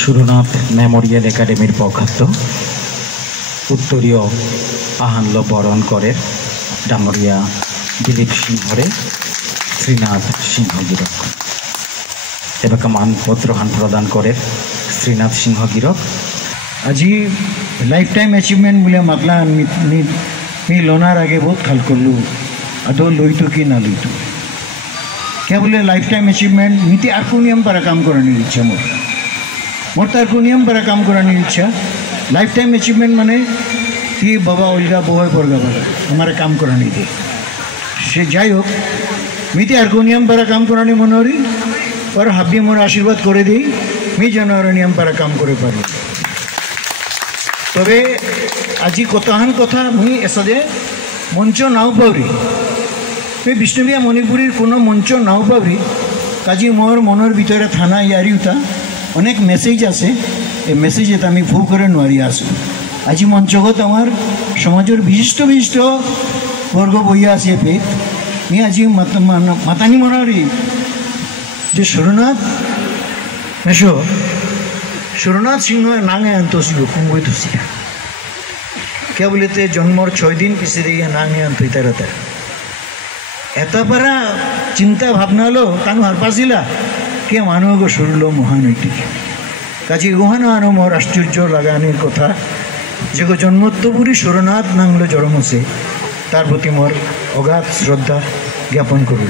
Surnath Memorial একাডেমির পক্ষাত উত্তরীয় আহানল বরণ করে ডাঙরিয়া দিলীপ সিংহরে শ্রীনাথ সিংহ গিরক এবার মানপত্রহান প্রদান করে শ্রীনাথ সিংহ গিরক। আজি লাইফ টাইम अचीवमेंट बोले मतला मी लोनार आगे बहुत खाल करलू अदो लईतो कि ना लईतो क्या बोले लाइफ टाइम अचीवमेंट मीती आर को नियम पर काम करानी इच्छा मोर तार को नियम पर काम करानी इच्छा। लाइफ टाइम अचीवमेंट माने कि बाबा ओलगा बोय पड़गा बाबा हमारे काम करानी दे से যাই হোক मीती आर को नियम पर काम करानी मनोरी और हाबी मोर आशीर्वाद करे दी मी जनवर नियम पर काम करे पारी। तबे আজি कथाहान कथा मुई एसदे मंच नाव पावरी मैं विष्णुबिया मणिपुरीर कोनो मंच नाव पावरी काजी मोर मनर भितरे थाना यारी उता अनेक मेसेज आसे ए मेसेजेत आमी फू करे नोवारी आसो। আজি मंचगत आमार समाजर विशिष्ट विशिष्ट वर्ग बइया आसे पे मी আজি मातानी मनरी जे सुरनाथ मेशो सुरनाथ सिंह नांगे अंतोसिल कुंगई तुसिया क्या बोलते जन्मर 6 दिन पिछे दिए नांगे अंतरता एतापारा चिंता भावना लो तानु हरपासिला के मानव को सुरलो महानैतिक काजी गोहान आनो मोर आश्चर्य लागानिर कथा जो जन्मत्वपुरी सुरनाथ नांगलो जरम से तार प्रति मोर अगाध श्रद्धा ज्ञापन करूँ।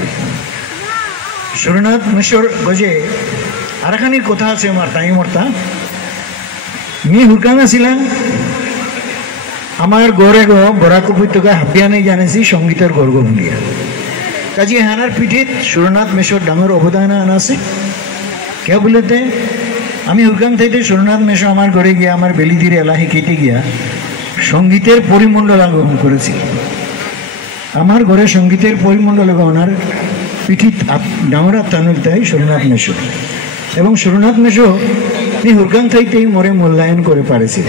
सुरनाथ मिश्र गजे आराखानिर कथा आछे आमार ताई मर्ता मी हुरकांगा छिलाम आमार गड़े गो बराक उपत्यका हाबियाने जानेছি संगीतर गर्ग बुलिया काजी हानार पीठित सुरनाथ मेशर डांगर अवदान आना आछे क्या बोलते आमी हुरकांग थाइते सुरनाथ मेशो आमार घरे गिया आमार बेलिदिर एलाही केटे गिया संगीतेर परिमंडल ग्रहण करेছি। आमार घरे संगीतेर परिमंडल ओनार पीठित डांगरा तानुलताई सुरनाथ मेशो एवं सुरनाथ मेशो मी हुरकांग थाइतेই मोरे मूल्यायन करे पारेছি।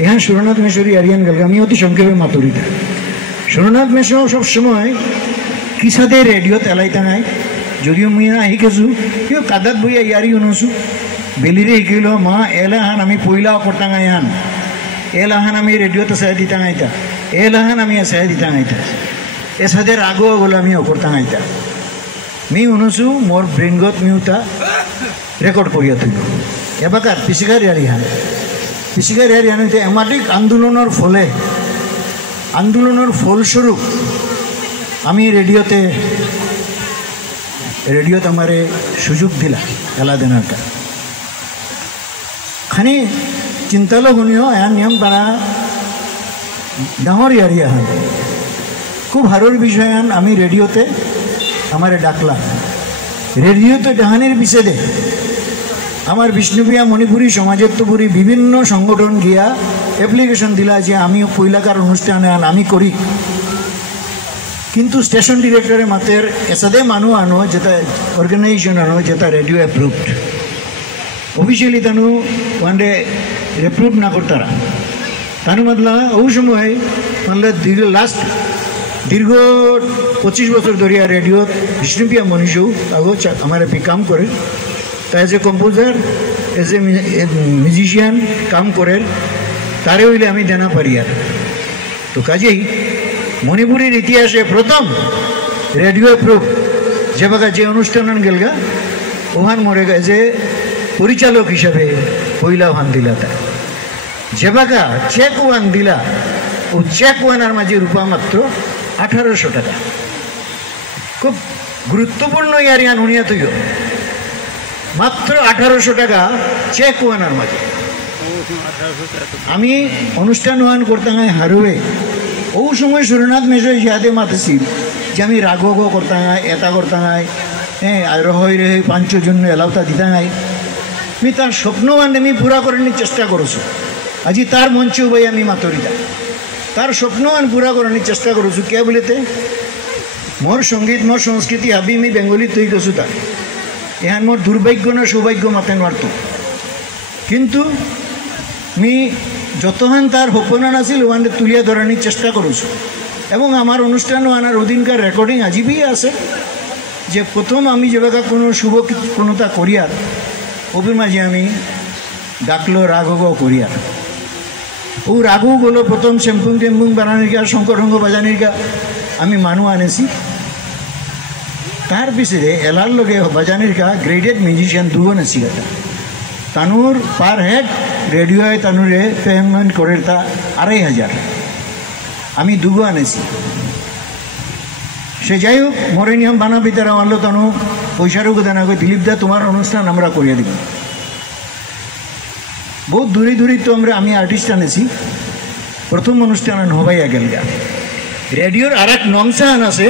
यहाँ सुरनाथ मेशोरी आरियान गलगा मी अति संक्षेपे मातुरिता सुरनाथ मेशो सब समय किसादे रेडियो तेलाइतांगाय जदिও मी ना शिकेछु किय कादात बइया यारी उनसु बेलिरे शिकिलो मा एलाहान आमी पयला करतांगायान एलाहान आमी रेडियोते साय दितांगायता एलाहान आमी साय दितांगायता एसादे रागो गोला आमी करतांगायता मी उनसु मोर ब्रेंगत मिउता रेकर्ड करिया थइलो एबाकार पिसिगार यारिहान पिसिगार यारिहान एमाटिक आंदोलनर फले आंदोलनर फलस्वरूप आमी रेडियोते हमारे सुযোগ दिला एला देनार का खानी चिंतालो गुनियो यान नियम बना डांगर यारिया हान खूब हारोर विषयान आमी रेडियोते हमारे डाकला रेडियोते डाहानिर पिछे आमार विष्णुप्रिया मणिपुरी समाजत्वपुरी विभिन्न संगठन गिया एप्लिकेशन दिला जे आमी पयलाकार अनुष्ठाने आमी करी किंतु स्टेशन डिरेक्टरे मातेर एसादे मानु आनो जेता ऑर्गेनाइजेशन आनो जेता रेडियो एप्रूव्ड ऑफिशियली तानु वांडे एप्रूव ना करतारा तानु मतला ओ समय मतलब दीर्घ 25 बছর धरिया रेडियो विष्णुप्रिया मनीषो आगो हमारे पे काम करे as a composer as a musician काम करे तारे हইলে आमी देना पारी आर तो काजेई मणिपुरेर इतिहासे प्रथम रेडियो एप्रूव जे बागा जे अनुष्ठान गेलगा ओहान मरे जे परिचालक हिसाबे पयला ओहान दिला तार जे बागा चेक ओहान दिला ओ चेक ओहानार माझे रूपा मात्र 1800 टाका खूब गुरुत्वपूर्ण यारियान उनिया तो मात्र 1800 टाका चेक ओहानार माझे आमी अनुष्ठान ओहान करतांगाय हारुवे ओ समय सुरनाथ मेशो यादे मातसी जे आमी रागो गो करतांगाय एता करतांगाय रहय रे 5 जन एलावता दितांगाय मी तार स्वप्नवान मी पूरा करण्याची चेष्टा करूछु আজি तार मंचे उभे आमी मातोरिता तार स्वप्नवान पूरा करण्याची चेष्टा करूछु क्या बोलते मोर संगीत मोर संस्कृति हाबी मी बेंगली तई कसु तार यहाँ मोर दुर्भाग्य ना सौभाग्य माते नारतो किंतु मी যতহান তার হোপনা নাছিল ওয়ানে তুলিয়া ধরানির চেষ্টা করছো এবং আমার অনুষ্ঠান আনার অধীনকার রেকর্ডিং আজিবি আছে যে প্রথম আমি যেভাবে কোনো শুভ কোনোটা করিয়ার অভির মাঝে আমি ডাকলো রাঘব কোরিয়ার। ও রাঘু বলো প্রথম শ্যাম্পুং টেম্পুং বানানির গা, শঙ্করঙ্গ বাজানির গা আমি মানু আনেছি। তার পিছনে এলার লগে বাজানির গা গ্রেডেড মিউজিশিয়ান দুজন আছি কথা। তানুর পার হেড রেডিও তানুরে পেমেন্ট করে তা 2500, আমি দুগো আনেছি। সে যাই হোক মরে নিয়ম বানা ভিতরে আনলো, তানু পয়সারও কথা না কই দিলীপ দা তোমার অনুষ্ঠান আমরা করিয়ে দিব। বহুত দূরে দূরে তো আমি আর্টিস্ট আনেছি। প্রথম অনুষ্ঠান হবাইয়া গেল গা। রেডিওর আর এক নমসান আছে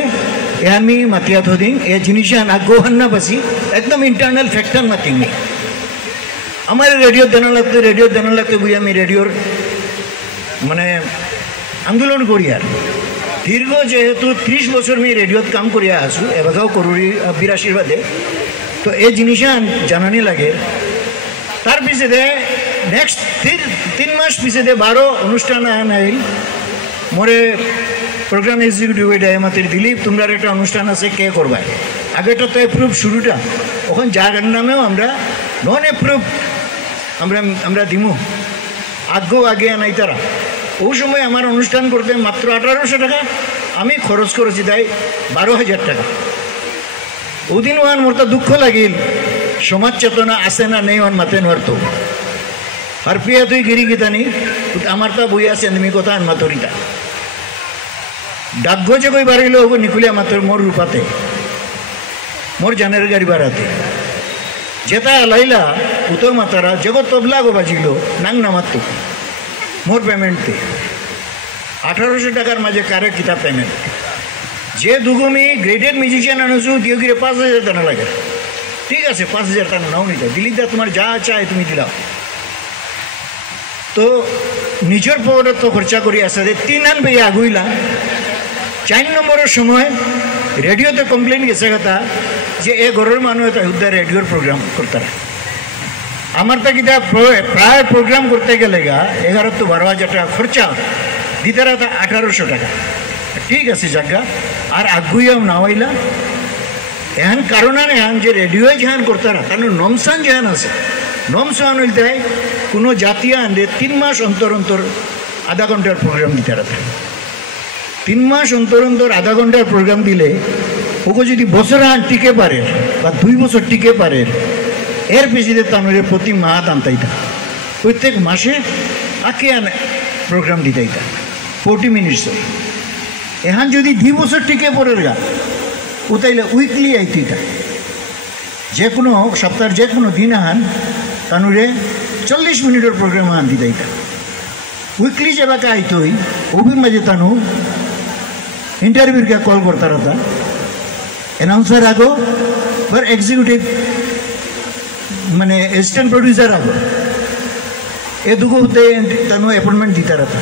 এ আমি মাতিয়া ধদিন এ জিনিসান আগ্রহান না বাসি একদম ইন্টারনাল ফ্যাক্টর মাতিং নেই। আমার রেডিও দেনা লাগতে বুঝি আমি রেডিওর মানে আন্দোলন করি। আর দীর্ঘ যেহেতু 30 বছর আমি রেডিওত কাম করিয়া আছো, এবারও করুরি 82 বাদে, তো এই জিনিসান জানানি লাগে। তার পিছনে নেক্সট 3 মাস পিছনে 12 অনুষ্ঠান আইল মোরে প্রোগ্রাম এক্সিকিউটিভ মাতির দিলীপ তোমরা একটা অনুষ্ঠান আছে কে করবা। আগেটা তো অ্যাপ্রুভ শুরুটা, ওখান যার নামেও আমরা নন অ্যাপ্রুভ আমরা দিমু আগে আনাই তারা। ওই সময় আমার অনুষ্ঠান করতে মাত্র 1800 টাকা, আমি খরচ করেছি তাই 12,000 টাকা। ওদিন ওয়ান মোর তো দুঃখ লাগিল, সমাজ চেতনা আছে না নেই ওয়ান মাতে নড়তো। আর পিয়া তুই গিরি গীতানি আমার তা বই আছে তুমি কথা আন মাতরিতা ডাকগো যে কই বাড়িল নিকুলিয়া মাত্র মোর রূপাতে মোর জানের গাড়ি বাড়াতে যেটা লাইলা উত্তর মাতারা জগৎ তবলা গো বাজিল নাং নামাত মোর পেমেন্টতে 1800 টাকার মাঝে কারে কিতাব পেমেন্ট। যে দুগুমি গ্রেডেড মিউজিশিয়ান আনছো দিয়ে গিয়ে 5000 টাকা লাগে। ঠিক আছে 5000 টাকা নাও নিতে দিলি দা তোমার যা চায় তুমি দিলাও। তো নিজের পকেটত তো খরচা করি আসা 3 আন ভাই আগুইলা। 4 নম্বরের সময় রেডিওতে কমপ্লেন গেছে কথা যে এ ঘরের মানুষ এটা উদ্ধার রেডিওর প্রোগ্রাম করতারা। আমার তো কিতা প্রায় প্রোগ্রাম করতে গেলে গা 11 তো 12,000 টাকা খরচা দিতারা তা 1800 টাকা। ঠিক আছে জায়গা আর আগুইয়াও না হইলা এহান কারণ এহান যে রেডিও যেহান করতারা তার নমসান যেহান আছে নমসান হইতে কোনো জাতীয় আনলে 3 মাস অন্তর অন্তর আধা ঘন্টার প্রোগ্রাম দিতারা। 3 মাস অন্তর অন্তর আধা ঘন্টার প্রোগ্রাম দিলে ওকে যদি বছর আন টিকে পারে বা 2 বছর টিকে পারে এর পেছিতে তানরে প্রতি মাহ আনতাইতা প্রত্যেক মাসে আকে আন প্রোগ্রাম দিতাইতা 40 মিনিটস। এহান যদি 2 বছর টিকে পড়ের গা ও তাইলে উইকলি আইতিটা যে কোনো সপ্তাহের যে কোনো দিন আহান তানুরে 40 মিনিটের প্রোগ্রাম আন দিতাইতা। উইকলি যেবাকে আইতই ওবির মাঝে তানু ইন্টারভিউর কে কল করতার হতা অ্যানাউন্সার আগো বা এক্সিকিউটিভ মানে অ্যাসিস্ট্যান্ট প্রডিউসার আগো এ দুগোতে তানু অ্যাপয়েন্টমেন্ট দিতার হতা।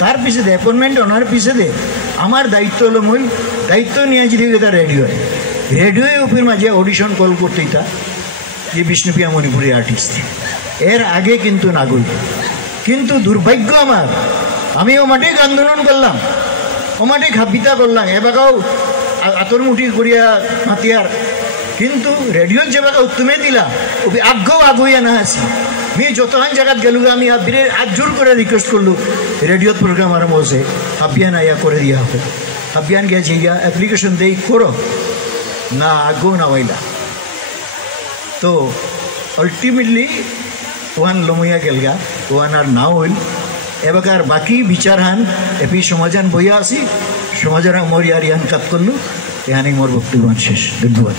তার পিছনে অ্যাপয়েন্টমেন্ট ওনার পিছনে আমার দায়িত্ব হলো মই দায়িত্ব নিয়ে যদি এটা রেডিওয়ে ওপির মাঝে অডিশন কল করতে ইতা যে বিষ্ণুপ্রিয়া মণিপুরী আর্টিস্ট এর আগে কিন্তু নাগই। কিন্তু দুর্ভাগ্য আমার আমি ও মাঠে আন্দোলন করলাম ও মাঠে খাবিতা করলাম এবাকাও আতর মুঠি করিয়া হাতিয়ার কিন্তু রেডিওর যে বাকা উত্তমে দিলা ও আগ্রহ আগুইয়া না আসি আমি যতখান জায়গাত গেলু আমি আজ জোর করে রিকোয়েস্ট করলু রেডিওর প্রোগ্রাম আরম্ভ হচ্ছে হাবিয়ান আইয়া করে দিয়া হোক হাবিয়ান গিয়া গিয়া অ্যাপ্লিকেশন দেই করো না আগ্রহ না হইলা। তো আলটিমেটলি ওয়ান লমইয়া গেলগা ওয়ান আর না হইল এবার বাকি বিচার হান এপি সমাজান বইয়া আসি সমাজের মোর ইয়ার ইয়ান কাত করলু এখানে মোর বক্তব্য শেষ। ধন্যবাদ।